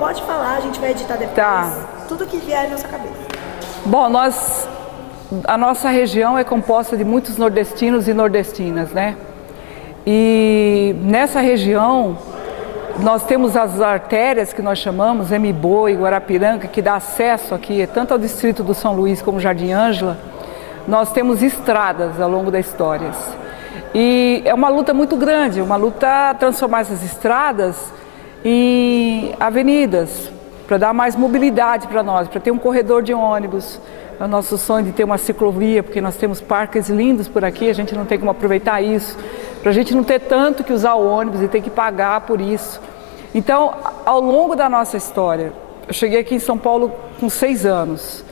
pode falar, a gente vai editar depois. Tá. Tudo que vier na sua cabeça. Bom, a nossa região é composta de muitos nordestinos e nordestinas, né? E nessa região, nós temos as artérias que nós chamamos, Mboi, Guarapiranga, que dá acesso aqui tanto ao distrito do São Luís como Jardim Ângela. Nós temos estradas ao longo da história. E é uma luta muito grande, uma luta transformar essas estradas em avenidas, para dar mais mobilidade para nós, para ter um corredor de ônibus. É o nosso sonho de ter uma ciclovia, porque nós temos parques lindos por aqui, a gente não tem como aproveitar isso, para a gente não ter tanto que usar o ônibus e ter que pagar por isso. Então, ao longo da nossa história, eu cheguei aqui em São Paulo com 6 anos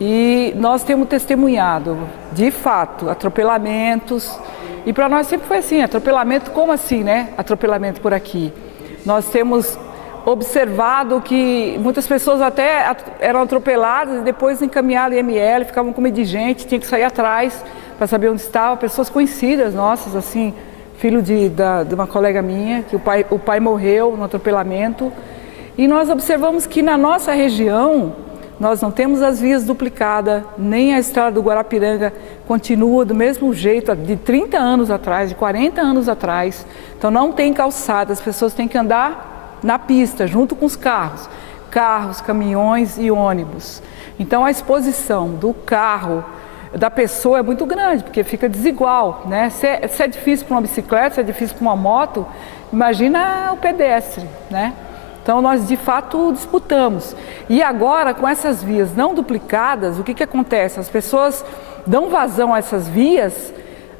e nós temos testemunhado, de fato, atropelamentos. E para nós sempre foi assim, atropelamento, como assim, né? Atropelamento por aqui. Nós temos observado que muitas pessoas até eram atropeladas e depois encaminharam IML, ficavam com medo de gente, tinha que sair atrás para saber onde estava. Pessoas conhecidas nossas, assim, filho de uma colega minha, que o pai morreu no atropelamento. E nós observamos que na nossa região, nós não temos as vias duplicadas, nem a estrada do Guarapiranga continua do mesmo jeito de 30 anos atrás, de 40 anos atrás. Então não tem calçada, as pessoas têm que andar na pista, junto com os carros, caminhões e ônibus. Então a exposição do carro, da pessoa é muito grande, porque fica desigual, né? Se é difícil para uma bicicleta, se é difícil para uma moto, imagina o pedestre, né? Então nós de fato disputamos. E agora com essas vias não duplicadas, o que acontece? As pessoas dão vazão a essas vias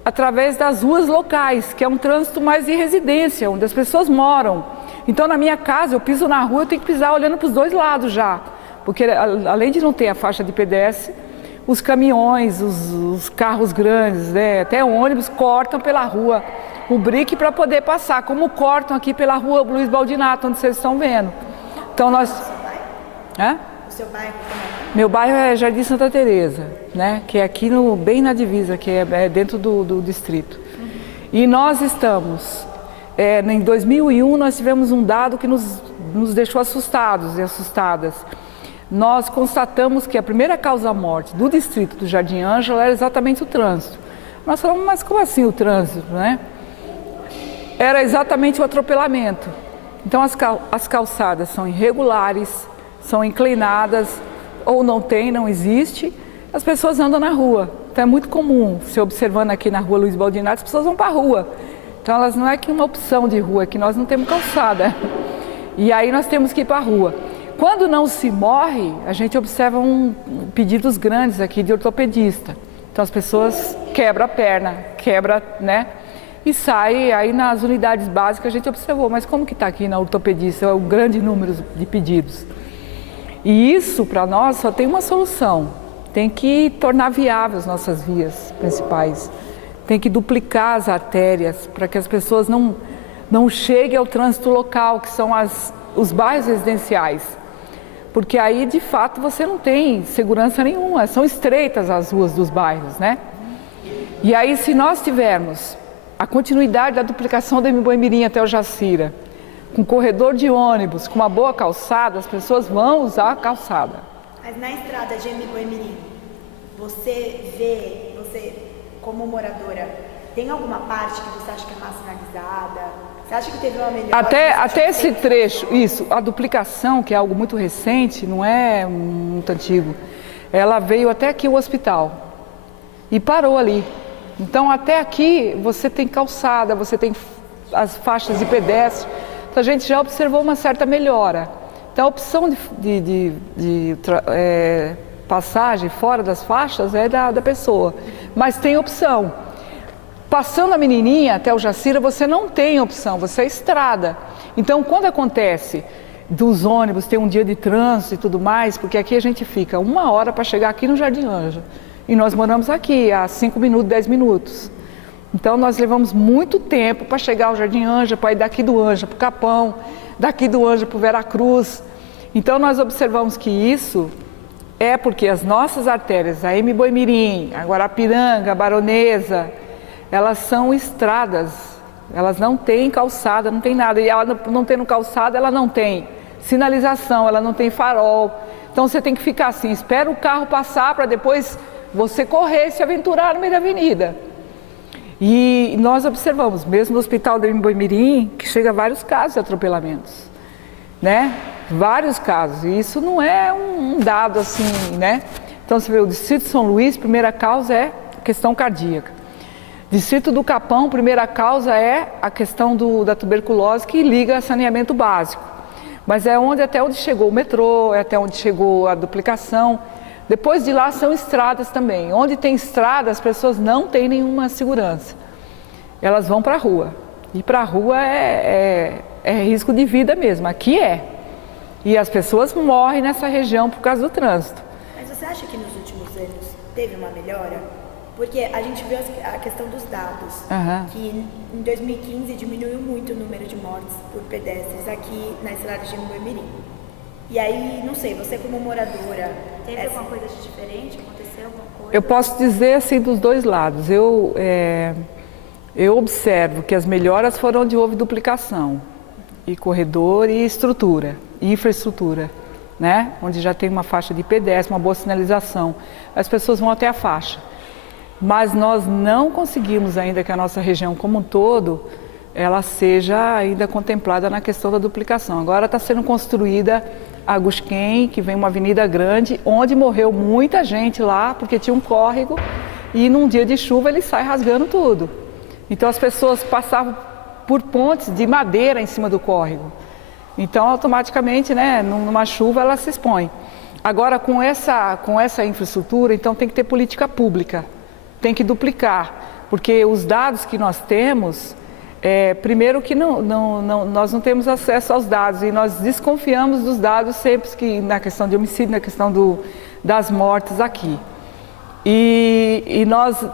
através das ruas locais, que é um trânsito mais de residência, onde as pessoas moram. Então na minha casa eu piso na rua, eu tenho que pisar olhando para os dois lados já, porque além de não ter a faixa de pedestre, os caminhões, os carros grandes, né, até ônibus cortam pela rua o brick para poder passar, como cortam aqui pela rua Luiz Baldinato, onde vocês estão vendo. Então nós... O seu bairro como é? Meu bairro é Jardim Santa Teresa, né, que é aqui bem na divisa, que é dentro do distrito. E nós estamos... em 2001 nós tivemos um dado que nos deixou assustados e assustadas. Nós constatamos que a primeira causa-morte do distrito do Jardim Ângela era exatamente o trânsito. Nós falamos, mas como assim o trânsito, né? Era exatamente o atropelamento. Então as calçadas são irregulares, são inclinadas, ou não existe, as pessoas andam na rua. Então é muito comum, se observando aqui na rua Luiz Baldinato, as pessoas vão para a rua. Então elas não é que uma opção de rua, é que nós não temos calçada. E aí nós temos que ir para a rua. Quando não se morre, a gente observa pedidos grandes aqui de ortopedista. Então as pessoas quebram a perna, né? E sai, aí nas unidades básicas a gente observou, mas como que está aqui na ortopedista, é o grande número de pedidos. E isso para nós só tem uma solução, tem que tornar viáveis as nossas vias principais, tem que duplicar as artérias para que as pessoas não cheguem ao trânsito local, que são os bairros residenciais. Porque aí, de fato, você não tem segurança nenhuma, são estreitas as ruas dos bairros, né? E aí, se nós tivermos a continuidade da duplicação do Mboi Mirim até o Jacira, com corredor de ônibus, com uma boa calçada, as pessoas vão usar a calçada. Mas na estrada de Mboi Mirim, você como moradora, tem alguma parte que você acha que é mal sinalizada? Você acha que teve uma melhora? Até esse trecho, isso, a duplicação, que é algo muito recente, não é muito antigo, ela veio até aqui o hospital e parou ali. Então até aqui você tem calçada, você tem as faixas de pedestre, então a gente já observou uma certa melhora. Então a opção de passagem fora das faixas é da pessoa, mas tem opção. Passando a menininha até o Jacira, você não tem opção, você é estrada. Então, quando acontece dos ônibus, ter um dia de trânsito e tudo mais, porque aqui a gente fica 1 hora para chegar aqui no Jardim Ângela. E nós moramos aqui há 5 minutos, 10 minutos. Então, nós levamos muito tempo para chegar ao Jardim Ângela, para ir daqui do Ângela para o Capão, daqui do Ângela para o Veracruz. Então, nós observamos que isso é porque as nossas artérias, a Mboi Mirim, a Guarapiranga, a Baronesa, elas são estradas, elas não têm calçada, não tem nada. E ela não tendo calçada, ela não tem sinalização, ela não tem farol. Então você tem que ficar assim, espera o carro passar para depois você correr e se aventurar no meio da avenida. E nós observamos, mesmo no hospital do Boimirim, que chega a vários casos de atropelamentos, né? Vários casos, e isso não é um dado assim, né? Então você vê o Distrito de São Luís, primeira causa é a questão cardíaca. Distrito do Capão, primeira causa é a questão da tuberculose que liga a saneamento básico. Mas é até onde chegou o metrô, é até onde chegou a duplicação. Depois de lá são estradas também. Onde tem estrada, as pessoas não têm nenhuma segurança. Elas vão para a rua. E para a rua é risco de vida mesmo. Aqui é. E as pessoas morrem nessa região por causa do trânsito. Mas você acha que nos últimos anos teve uma melhora? Porque a gente viu a questão dos dados, que em 2015 diminuiu muito o número de mortes por pedestres aqui na estrada de Boimirim. E aí, não sei, você como moradora... Teve alguma coisa de diferente? Aconteceu alguma coisa? Eu posso dizer assim dos dois lados. Eu observo que as melhoras foram onde houve duplicação. E corredor e estrutura, e infraestrutura, né? Onde já tem uma faixa de pedestre, uma boa sinalização. As pessoas vão até a faixa. Mas nós não conseguimos ainda que a nossa região como um todo, ela seja ainda contemplada na questão da duplicação. Agora está sendo construída a Gusquem, que vem uma avenida grande, onde morreu muita gente lá, porque tinha um córrego, e num dia de chuva ele sai rasgando tudo. Então as pessoas passavam por pontes de madeira em cima do córrego. Então automaticamente, né, numa chuva ela se expõe. Agora com essa infraestrutura, então tem que ter política pública. Tem que duplicar, porque os dados que nós temos, primeiro que nós não temos acesso aos dados e nós desconfiamos dos dados sempre que na questão de homicídio, na questão das mortes aqui. E nós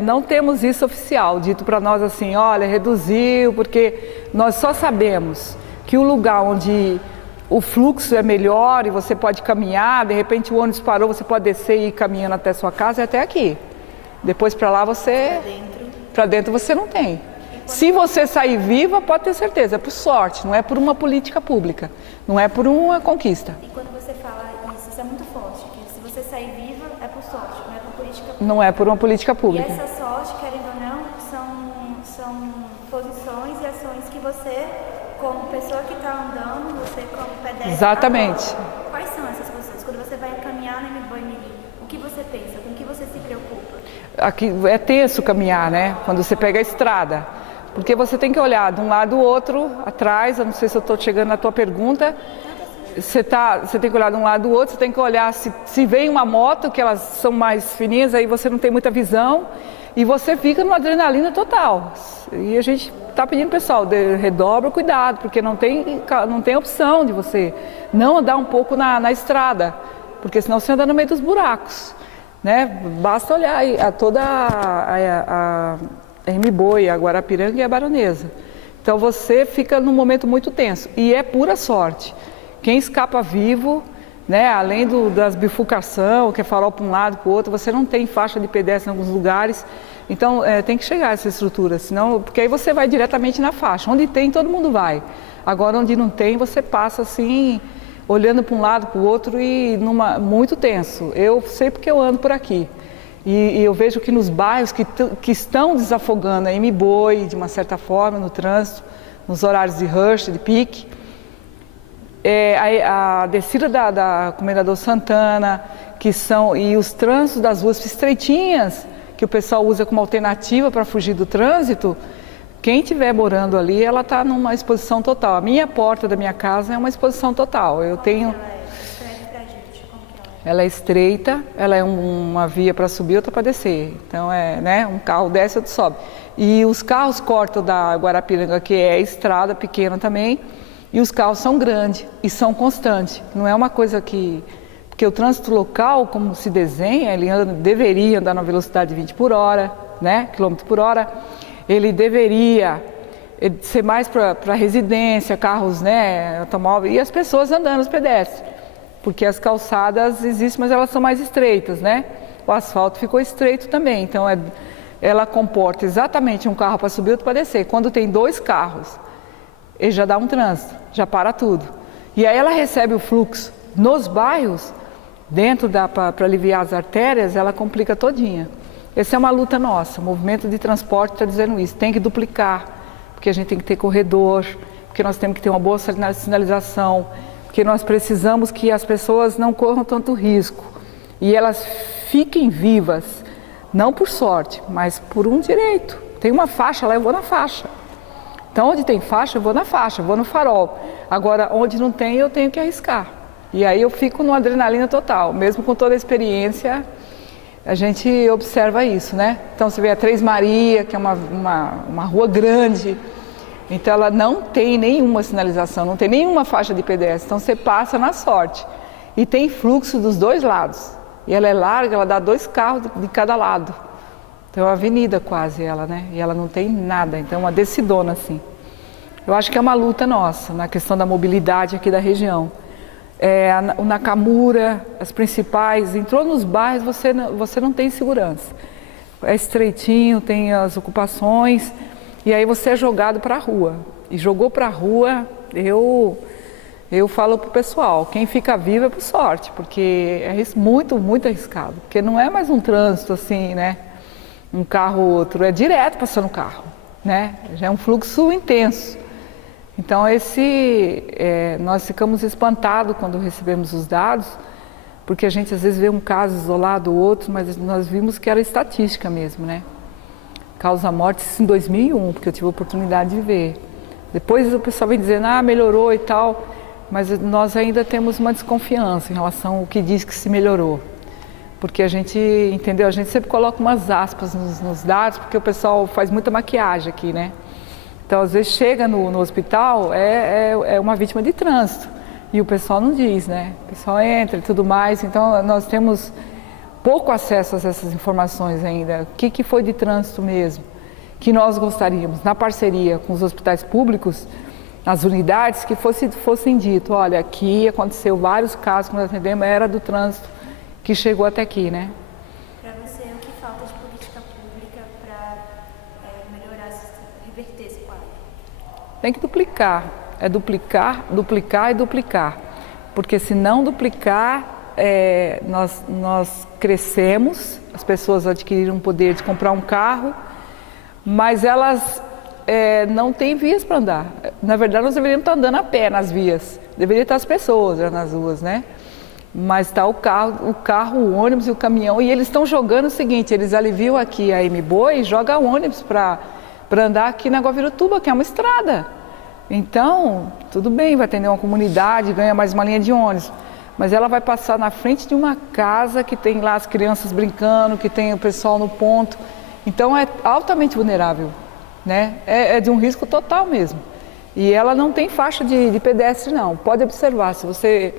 não temos isso oficial, dito para nós assim, olha, reduziu, porque nós só sabemos que o lugar onde o fluxo é melhor e você pode caminhar, de repente o ônibus parou, você pode descer e ir caminhando até a sua casa, é até aqui. Depois para lá para dentro você não tem. Se você sair viva, pode ter certeza, é por sorte, não é por uma política pública, não é por uma conquista. E quando você fala isso é muito forte, que se você sair viva é por sorte, não é por política pública. Não é por uma política pública. E essa sorte, querendo ou não, são posições e ações que você, como pessoa que está andando, você como pedestre... Exatamente. Quais são essas posições? Quando você vai caminhar no Boimirim, o que você pensa? Com o que você se preocupa? Aqui é tenso caminhar, né? Quando você pega a estrada. Porque você tem que olhar de um lado ao outro, atrás, eu não sei se eu estou chegando na tua pergunta. Você tem que olhar de um lado ao outro, você tem que olhar se vem uma moto, que elas são mais fininhas, aí você não tem muita visão. E você fica numa adrenalina total. E a gente está pedindo pessoal, redobra o cuidado, porque não tem opção de você não andar um pouco na estrada. Porque senão você anda no meio dos buracos. Né? Basta olhar aí toda a Mboi, a Guarapiranga e a Baronesa. Então você fica num momento muito tenso e é pura sorte. Quem escapa vivo, né, além das bifurcação, que é farol para um lado para o outro, você não tem faixa de pedestre em alguns lugares. Então tem que chegar essa estrutura, senão, porque aí você vai diretamente na faixa. Onde tem, todo mundo vai. Agora onde não tem, você passa assim... olhando para um lado, para o outro e muito tenso. Eu sei porque eu ando por aqui. E eu vejo que nos bairros que estão desafogando a Mboi, de uma certa forma, no trânsito, nos horários de rush, de pique, a descida da Comendador Santana, e os trânsitos das ruas estreitinhas, que o pessoal usa como alternativa para fugir do trânsito, quem estiver morando ali, ela está numa exposição total. A minha porta da minha casa é uma exposição total. Eu tenho... Ela é estreita, ela é uma via para subir, outra para descer. Então, né, um carro desce, outro sobe. E os carros cortam da Guarapiranga, que é estrada pequena também, e os carros são grandes e são constantes. Não é uma coisa que... Porque o trânsito local, como se desenha, ele deveria andar na velocidade de 20 por hora, né, quilômetro por hora. Ele deveria ser mais para residência, carros, né, automóveis, e as pessoas andando, os pedestres. Porque as calçadas existem, mas elas são mais estreitas, né? O asfalto ficou estreito também, então ela comporta exatamente um carro para subir e outro para descer. Quando tem dois carros, ele já dá um trânsito, já para tudo. E aí ela recebe o fluxo nos bairros, dentro para aliviar as artérias, ela complica todinha. Essa é uma luta nossa, o movimento de transporte está dizendo isso, tem que duplicar, porque a gente tem que ter corredor, porque nós temos que ter uma boa sinalização, porque nós precisamos que as pessoas não corram tanto risco e elas fiquem vivas, não por sorte, mas por um direito. Tem uma faixa lá, eu vou na faixa. Então, onde tem faixa, eu vou na faixa, eu vou no farol. Agora, onde não tem, eu tenho que arriscar. E aí eu fico numa adrenalina total, mesmo com toda a experiência, a gente observa isso, né? Então, você vê a Três Maria, que é uma rua grande, então ela não tem nenhuma sinalização, não tem nenhuma faixa de pedestre, então você passa na sorte. E tem fluxo dos dois lados, e ela é larga, ela dá 2 carros de cada lado. Então é uma avenida quase ela, né? E ela não tem nada, então é uma descidona assim. Eu acho que é uma luta nossa, na questão da mobilidade aqui da região. O Nakamura, as principais, entrou nos bairros, você não tem segurança. É estreitinho, tem as ocupações, e aí você é jogado para a rua. E jogou para a rua, eu falo para o pessoal, quem fica vivo é por sorte, porque é muito, muito arriscado. Porque não é mais um trânsito assim, né? Um carro ou outro, é direto passando o carro, né? Já é um fluxo intenso. Então nós ficamos espantados quando recebemos os dados, porque a gente às vezes vê um caso isolado ou outro, mas nós vimos que era estatística mesmo, né? Causa mortes em 2001, porque eu tive a oportunidade de ver. Depois o pessoal vem dizendo, melhorou e tal, mas nós ainda temos uma desconfiança em relação ao que diz que se melhorou. Porque a gente, entendeu? A gente sempre coloca umas aspas nos dados, porque o pessoal faz muita maquiagem aqui, né? Então, às vezes, chega no hospital, é uma vítima de trânsito. E o pessoal não diz, né? O pessoal entra e tudo mais. Então, nós temos pouco acesso a essas informações ainda. O que foi de trânsito mesmo? Que nós gostaríamos, na parceria com os hospitais públicos, as unidades, que fossem dito, olha, aqui aconteceu vários casos que nós atendemos, era do trânsito que chegou até aqui, né? Para você, o que falta de política pública para melhorar, reverter esse quadro? Tem que duplicar. É duplicar, duplicar e duplicar. Porque se não duplicar, nós crescemos, as pessoas adquiriram o poder de comprar um carro, mas elas não têm vias para andar. Na verdade, nós deveríamos estar andando a pé nas vias. Deveriam estar as pessoas nas ruas, né? Mas está o carro, o ônibus e o caminhão, e eles estão jogando o seguinte, eles aliviam aqui a M-Boi e jogam ônibus para andar aqui na Guavirutuba, que é uma estrada. Então, tudo bem, vai atender uma comunidade, ganha mais uma linha de ônibus, mas ela vai passar na frente de uma casa que tem lá as crianças brincando, que tem o pessoal no ponto, então é altamente vulnerável, né? É de um risco total mesmo. E ela não tem faixa de pedestre não, pode observar, se você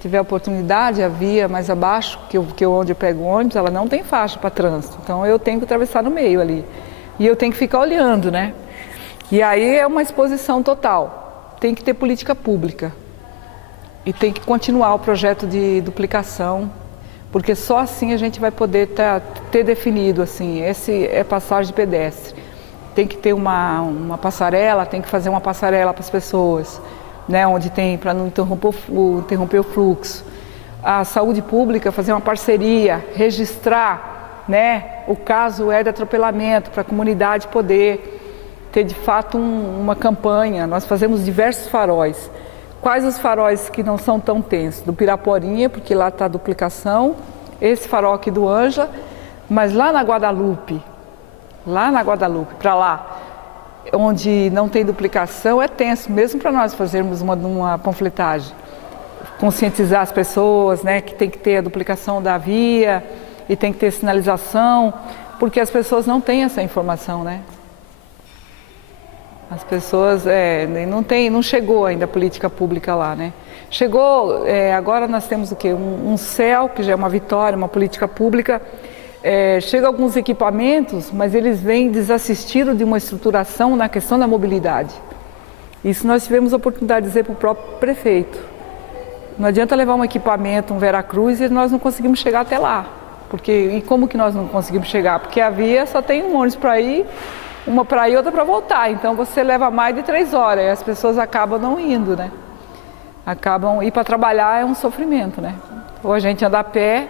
tiver oportunidade, a via mais abaixo, onde eu pego o ônibus, ela não tem faixa para trânsito. Então eu tenho que atravessar no meio ali. E eu tenho que ficar olhando, né? E aí é uma exposição total. Tem que ter política pública. E tem que continuar o projeto de duplicação, porque só assim a gente vai poder ter definido, assim, esse é passagem de pedestre. Tem que ter uma passarela, tem que fazer uma passarela para as pessoas, né, onde tem, para não interromper o fluxo. A saúde pública, fazer uma parceria, registrar, né, o caso de atropelamento, para a comunidade poder ter de fato uma campanha. Nós fazemos diversos faróis. Quais os faróis que não são tão tensos? Do Piraporinha, porque lá está a duplicação, esse farol aqui do Ângela, mas lá na Guadalupe, para lá, onde não tem duplicação, é tenso, mesmo para nós fazermos uma panfletagem. Conscientizar as pessoas, né, que tem que ter a duplicação da via e tem que ter sinalização, porque as pessoas não têm essa informação, né? As pessoas, não chegou ainda a política pública lá, né? Chegou, agora nós temos o quê? Um CEL, que já é uma vitória, uma política pública. Chega alguns equipamentos, mas eles vêm desassistidos de uma estruturação na questão da mobilidade. Isso nós tivemos a oportunidade de dizer para o próprio prefeito. Não adianta levar um equipamento, um Veracruz, e nós não conseguimos chegar até lá. E como que nós não conseguimos chegar? Porque a via só tem um ônibus para ir, uma para ir e outra para voltar. Então você leva mais de 3 horas e as pessoas acabam não indo, né? acabam, ir para trabalhar é um sofrimento, né? Ou a gente anda a pé.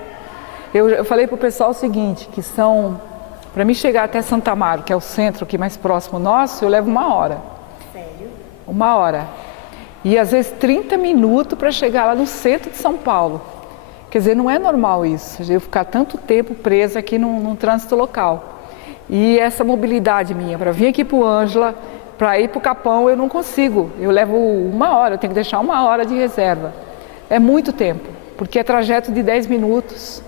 Eu falei para o pessoal o seguinte, que são, para mim chegar até Santa Amaro, que é o centro aqui mais próximo nosso, eu levo 1 hora. Sério? 1 hora. E às vezes 30 minutos para chegar lá no centro de São Paulo. Quer dizer, não é normal isso, eu ficar tanto tempo presa aqui num trânsito local. E essa mobilidade minha, para vir aqui para o Ângela, para ir para o Capão, eu não consigo. Eu levo 1 hora, eu tenho que deixar 1 hora de reserva. É muito tempo, porque é trajeto de 10 minutos.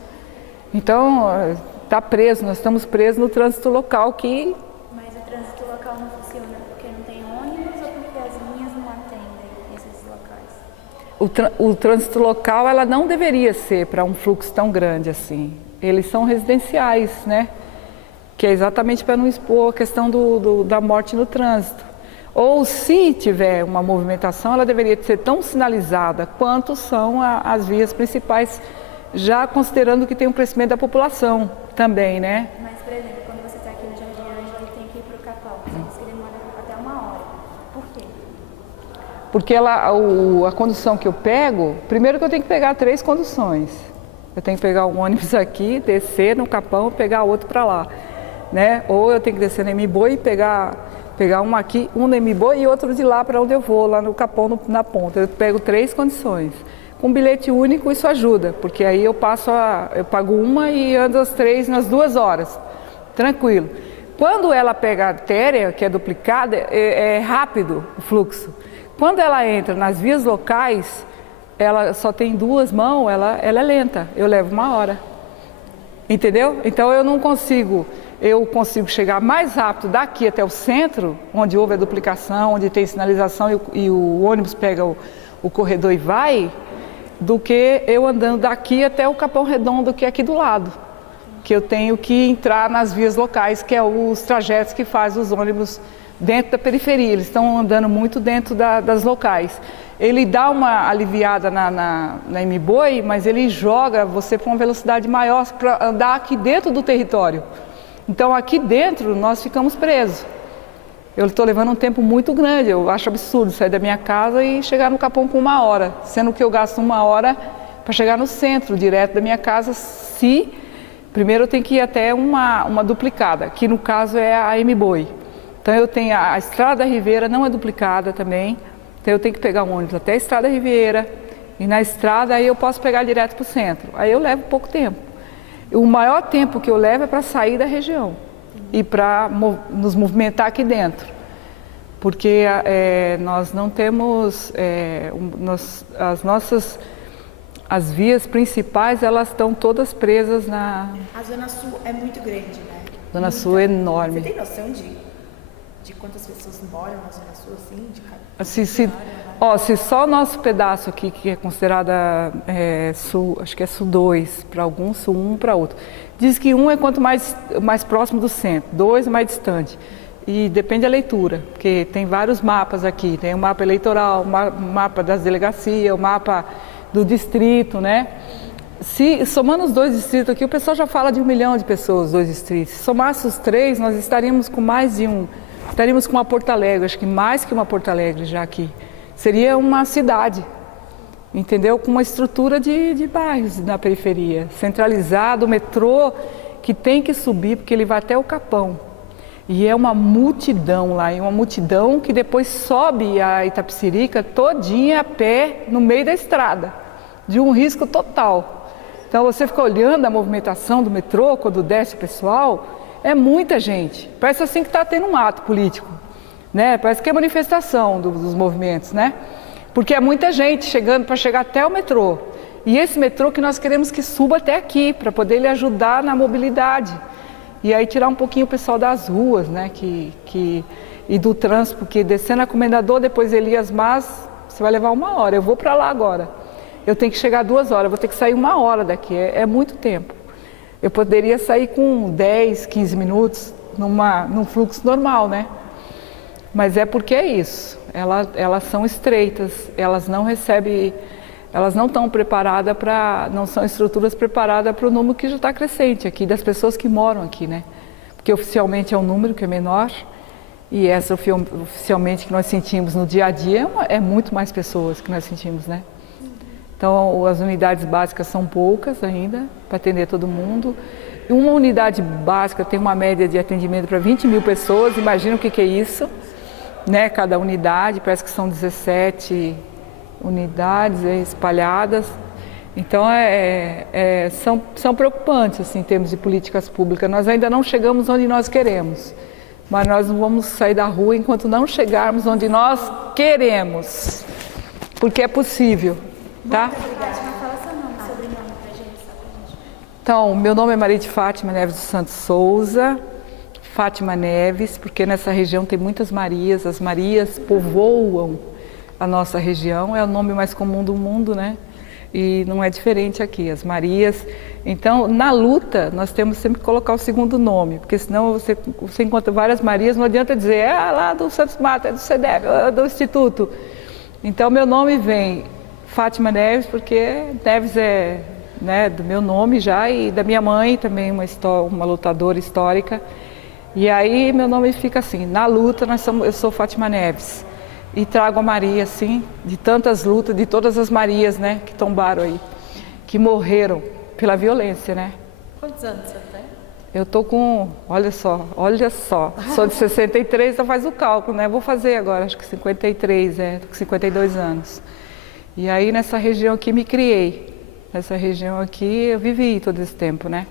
Então, está preso, nós estamos presos no trânsito local que... Mas o trânsito local não funciona porque não tem ônibus ou porque as linhas não atendem esses locais? O trânsito local, ela não deveria ser para um fluxo tão grande assim. Eles são residenciais, né? Que é exatamente para não expor a questão da morte no trânsito. Ou se tiver uma movimentação, ela deveria ser tão sinalizada quanto são as vias principais, já considerando que tem um crescimento da população também, né? Mas, por exemplo, quando você está aqui no Jardim Ângela e tem que ir para o Capão, você diz que demora até 1 hora. Por quê? Porque a condução que eu pego, primeiro que eu tenho que pegar 3 conduções. Eu tenho que pegar um ônibus aqui, descer no Capão e pegar outro para lá, né? Ou eu tenho que descer no M-Boi e pegar um aqui, um no M-Boi e outro de lá para onde eu vou, lá no Capão, na ponta. Eu pego 3 condições. Com bilhete único isso ajuda, porque aí eu pago uma e ando as 3 nas 2 horas, tranquilo. Quando ela pega a artéria, que é duplicada, é rápido o fluxo. Quando ela entra nas vias locais, ela só tem 2 mãos, ela é lenta, eu levo 1 hora. Entendeu? Então eu consigo chegar mais rápido daqui até o centro, onde houve a duplicação, onde tem sinalização e o ônibus pega o corredor e vai, do que eu andando daqui até o Capão Redondo, que é aqui do lado. Que eu tenho que entrar nas vias locais, que é os trajetos que faz os ônibus dentro da periferia. Eles estão andando muito dentro das locais. Ele dá uma aliviada na M-Boi, mas ele joga você para uma velocidade maior para andar aqui dentro do território. Então aqui dentro nós ficamos presos. Eu estou levando um tempo muito grande, eu acho absurdo sair da minha casa e chegar no Capão com 1 hora, sendo que eu gasto 1 hora para chegar no centro, direto da minha casa, se primeiro eu tenho que ir até uma duplicada, que no caso é a M-Boi. Então eu tenho a Estrada da Ribeira, não é duplicada também, então eu tenho que pegar um ônibus até a Estrada da Ribeira, e na estrada aí eu posso pegar direto para o centro, aí eu levo pouco tempo. O maior tempo que eu levo é para sair da região e para nos movimentar aqui dentro, porque nós não temos, as vias principais, elas estão todas presas na... A Zona Sul é muito grande, né? Zona Sul é enorme. Você tem noção de quantas pessoas moram na Zona Sul, assim? Se só o nosso pedaço aqui, que é considerada Sul, acho que é Sul 2 para alguns, Sul 1 para outro. Diz que 1 é quanto mais próximo do centro, 2 mais distante. E depende da leitura, porque tem vários mapas aqui. Tem o mapa eleitoral, o mapa das delegacias, o mapa do distrito, né? Somando os 2 distritos aqui, o pessoal já fala de 1 milhão de pessoas, 2 distritos. Se somasse os 3, nós estaríamos com mais de estaríamos com uma Porto Alegre, acho que mais que uma Porto Alegre já aqui. Seria uma cidade, entendeu? Com uma estrutura de bairros na periferia, centralizado, o metrô que tem que subir, porque ele vai até o Capão. E é uma multidão lá, e uma multidão que depois sobe a Itapecerica todinha a pé no meio da estrada, de um risco total. Então você fica olhando a movimentação do metrô, quando desce o pessoal, é muita gente. Parece assim que está tendo um ato político, né? Parece que é manifestação dos movimentos, né? Porque é muita gente chegando para chegar até o metrô. E esse metrô que nós queremos que suba até aqui, para poder lhe ajudar na mobilidade. E aí tirar um pouquinho o pessoal das ruas, né? E do trânsito, porque descendo a Comendador, depois Elias Mas, você vai levar 1 hora. Eu vou para lá agora. Eu tenho que chegar 2 horas, eu vou ter que sair 1 hora daqui, é muito tempo. Eu poderia sair com 10, 15 minutos num fluxo normal, né? Mas é porque é isso, elas são estreitas, elas não recebem, elas não estão preparadas não são estruturas preparadas para o número que já está crescente aqui, das pessoas que moram aqui, né? Porque oficialmente é um número que é menor E essa oficialmente que nós sentimos no dia a dia é muito mais pessoas que nós sentimos, né? Então, as unidades básicas são poucas ainda, para atender todo mundo. Uma unidade básica tem uma média de atendimento para 20 mil pessoas, imagina o que é isso, né? Cada unidade, parece que são 17 unidades espalhadas. Então, são preocupantes assim, em termos de políticas públicas. Nós ainda não chegamos onde nós queremos, mas nós não vamos sair da rua enquanto não chegarmos onde nós queremos, porque é possível, tá? Então, meu nome é Maria de Fátima Neves dos Santos Souza, Fátima Neves, porque nessa região tem muitas Marias, as Marias povoam a nossa região, é o nome mais comum do mundo, né? E não é diferente aqui, as Marias. Então, na luta, nós temos sempre que colocar o segundo nome, porque senão você encontra várias Marias, não adianta dizer, lá do Santos Mato, é do CEDEV, é do Instituto. Então, meu nome vem Fátima Neves, porque Neves é, né, do meu nome já, e da minha mãe também, uma lutadora histórica. E aí, meu nome fica assim, na luta, eu sou Fátima Neves. E trago a Maria, assim, de tantas lutas, de todas as Marias, né, que tombaram aí, que morreram pela violência, né. Quantos anos você tem? Eu tô com, olha só, sou de 63, então faz o cálculo, né, vou fazer agora, acho que 53, tô com 52 anos. E aí nessa região aqui me criei, nessa região aqui eu vivi todo esse tempo, né.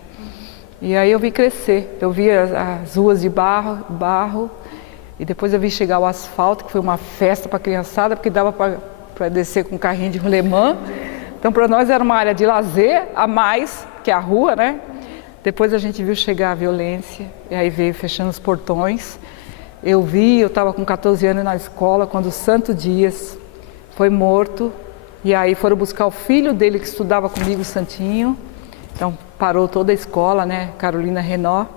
E aí eu vi crescer, eu vi as ruas de barro, e depois eu vi chegar o asfalto, que foi uma festa para a criançada, porque dava para descer com um carrinho de rolemã. Então, para nós era uma área de lazer a mais que a rua, né? Depois a gente viu chegar a violência, e aí veio fechando os portões. Eu estava com 14 anos na escola, quando o Santo Dias foi morto, e aí foram buscar o filho dele que estudava comigo, o Santinho. Então, parou toda a escola, né? Carolina Renó.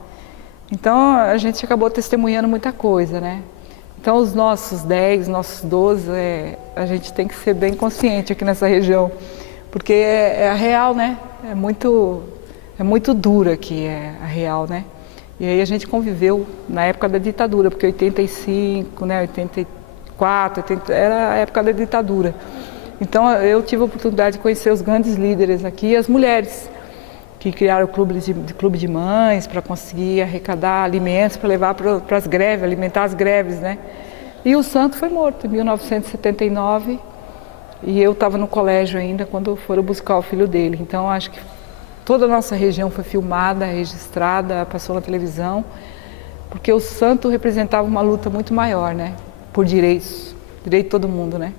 Então, a gente acabou testemunhando muita coisa, né? Então, os nossos 10, nossos 12, a gente tem que ser bem consciente aqui nessa região, porque é a real, né? É muito dura aqui, a real, né? E aí a gente conviveu na época da ditadura, porque 85, né, 84, era a época da ditadura. Então, eu tive a oportunidade de conhecer os grandes líderes aqui, as mulheres, que criaram o clube de mães para conseguir arrecadar alimentos para levar para as greves, alimentar as greves, né? E o santo foi morto em 1979 e eu estava no colégio ainda quando foram buscar o filho dele. Então acho que toda a nossa região foi filmada, registrada, passou na televisão, porque o santo representava uma luta muito maior, né? Por direitos, direito de todo mundo, né?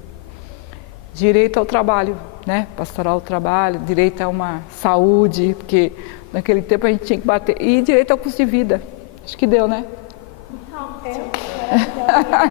Direito ao trabalho, né? Pastoral ao trabalho, direito a uma saúde, porque naquele tempo a gente tinha que bater, e direito ao custo de vida. Acho que deu, né?